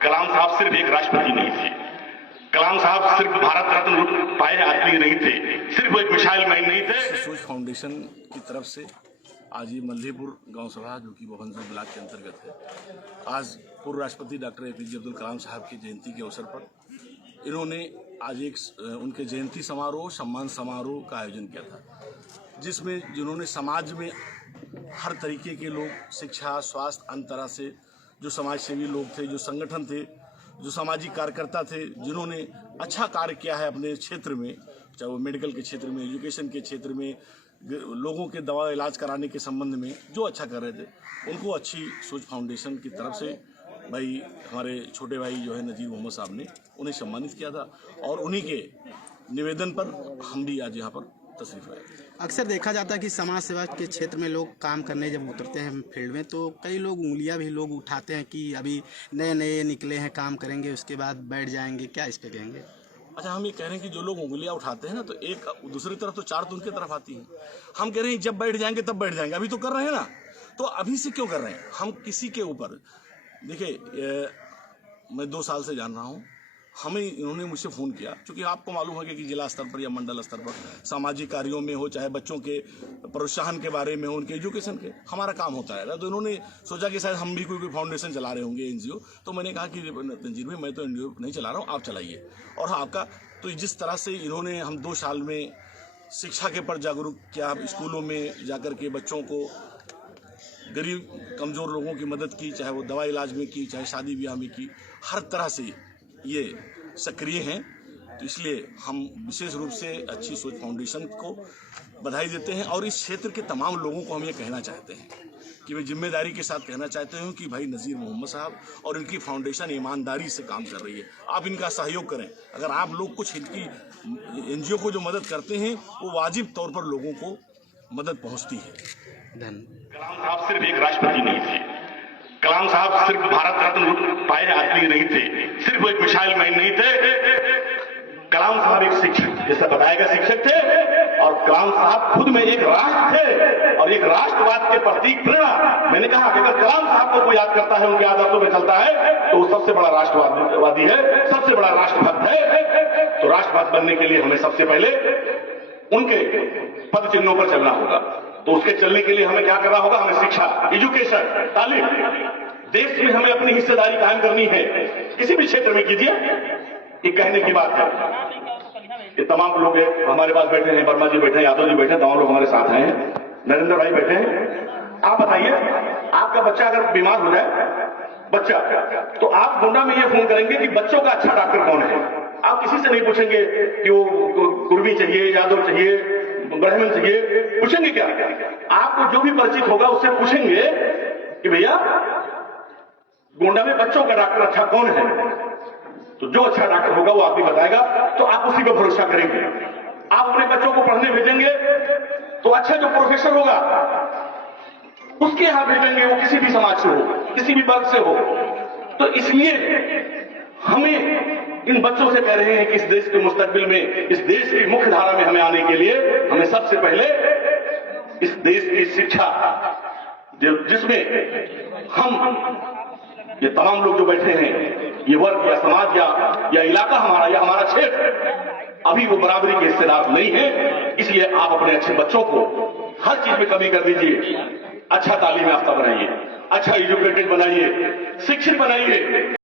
कलाम साहब सिर्फ एक राष्ट्रपति नहीं थे। कलाम साहब सिर्फ भारत रत्न पाए आदमी नहीं थे, सिर्फ एक मिसाइल मैन नहीं थे। सोच फाउंडेशन की तरफ से आज ये मल्लेपुर गांव सभा जो कि भवनपुर ब्लॉक के अंतर्गत है, आज पूर्व राष्ट्रपति डॉक्टर APJ अब्दुल कलाम साहब की जयंती के अवसर पर इन्होंने आज एक उनके जयंती समारोह सम्मान समारोह का आयोजन किया था, जिसमें जिन्होंने समाज में हर तरीके के लोग, शिक्षा, स्वास्थ्य, अन्य तरह से जो समाज सेवी लोग थे, जो संगठन थे, जो सामाजिक कार्यकर्ता थे, जिन्होंने अच्छा कार्य किया है अपने क्षेत्र में, चाहे वो मेडिकल के क्षेत्र में, एजुकेशन के क्षेत्र में, लोगों के दवा इलाज कराने के संबंध में जो अच्छा कर रहे थे, उनको अच्छी सोच फाउंडेशन की तरफ से भाई हमारे छोटे भाई जो है नजीर मोहम्मद साहब ने उन्हें सम्मानित किया था और उन्हीं के निवेदन पर हम भी आज यहाँ पर तशरीफ आए। अक्सर देखा जाता है कि समाज सेवा के क्षेत्र में लोग काम करने जब उतरते हैं फील्ड में, तो कई लोग उंगलियां भी लोग उठाते हैं कि अभी नए नए निकले हैं, काम करेंगे उसके बाद बैठ जाएंगे। क्या इस पे कहेंगे? अच्छा, हम ये कह रहे हैं कि जो लोग उंगलियां उठाते हैं ना, तो एक दूसरी तरफ तो चार तो उनकी तरफ आती है। हम कह रहे हैं जब बैठ जाएंगे तब बैठ जाएंगे, अभी तो कर रहे हैं ना, तो अभी से क्यों कर रहे हैं? हम किसी के ऊपर देखिए, मैं 2 साल से जान रहा हूँ, हमें इन्होंने मुझसे फ़ोन किया, क्योंकि आपको मालूम है कि जिला स्तर पर या मंडल स्तर पर सामाजिक कार्यों में हो, चाहे बच्चों के प्रोत्साहन के बारे में हो, उनके एजुकेशन के, हमारा काम होता है। तो इन्होंने सोचा कि शायद हम भी कोई फाउंडेशन चला रहे होंगे, NGO। तो मैंने कहा कि तंजीर भाई, मैं तो NGO नहीं चला रहा हूँ, आप चलाइए। और आपका तो जिस तरह से इन्होंने हम 2 साल में शिक्षा के पर जागरूक किया, स्कूलों में जाकर के बच्चों को, गरीब कमज़ोर लोगों की मदद की, चाहे वो दवा इलाज में की, चाहे शादी ब्याह में की, हर तरह से ये सक्रिय हैं। तो इसलिए हम विशेष रूप से अच्छी सोच फाउंडेशन को बधाई देते हैं और इस क्षेत्र के तमाम लोगों को हम ये कहना चाहते हैं कि वे जिम्मेदारी के साथ कहना चाहते हैं कि भाई नज़ीर मोहम्मद साहब और इनकी फाउंडेशन ईमानदारी से काम कर रही है, आप इनका सहयोग करें। अगर आप लोग कुछ इनकी NGO को जो मदद करते हैं, वो वाजिब तौर पर लोगों को मदद पहुँचती है। कलाम साहब सिर्फ एक राष्ट्रपति नहीं थे। कलाम साहब सिर्फ भारत रत्न पाए आदमी नहीं थे, सिर्फ एक मिसाइल मैन नहीं थे। कलाम साहब एक शिक्षक, जैसा बताया गया, शिक्षक थे, और कलाम साहब खुद में एक राष्ट्र थे और एक राष्ट्रवाद के प्रतीक प्रेरणा। मैंने कहा कि अगर कलाम साहब को कोई याद करता है, उनके आदर्शों में चलता है, तो वो सबसे बड़ा राष्ट्रवादी है, सबसे बड़ा राष्ट्रभक्त है। तो राष्ट्रभक्त बनने के लिए हमें सबसे पहले उनके पद चिन्हों पर चलना होगा। तो उसके चलने के लिए हमें क्या करना होगा? हमें शिक्षा, एजुकेशन, तालीम, देश में हमें अपनी हिस्सेदारी कायम करनी है। किसी भी क्षेत्र में कीजिए, ये कहने की बात है। ये तमाम लोग हमारे पास बैठे हैं, वर्मा जी बैठे हैं, यादव जी बैठे हैं, तमाम लोग हमारे साथ हैं, नरेंद्र भाई बैठे हैं। आप बताइए, आपका बच्चा अगर बीमार हो जाए, बच्चा, तो आप गोंडा में ये फोन करेंगे कि बच्चों का अच्छा डॉक्टर कौन है। आप किसी से नहीं पूछेंगे कि वो कुर्मी चाहिए, यादव चाहिए, ब्राह्मण चाहिए, पूछेंगे क्या? आपको जो भी परिचित होगा उससे पूछेंगे कि भैया गोंडा में बच्चों का डॉक्टर अच्छा कौन है। तो जो अच्छा डॉक्टर होगा वो आपको बताएगा, तो आप उसी पर भरोसा करेंगे। आप अपने बच्चों को पढ़ने भेजेंगे तो अच्छा जो प्रोफेसर होगा उसके यहां भेजेंगे, वो किसी भी समाज से हो, किसी भी वर्ग से हो। तो इसलिए हमें इन बच्चों से कह रहे हैं कि इस देश के मुस्तकबिल में, इस देश की मुख्य धारा में हमें आने के लिए हमें सबसे पहले इस देश की शिक्षा, जिसमें हम ये तमाम लोग जो बैठे हैं, ये वर्ग या समाज या इलाका हमारा या हमारा क्षेत्र, अभी वो बराबरी के हिस्सेदार नहीं है। इसलिए आप अपने अच्छे बच्चों को हर चीज में कमी कर दीजिए, अच्छा तालीम याफ्ता बनाइए, अच्छा एजुकेटेड बनाइए, शिक्षित बनाइए।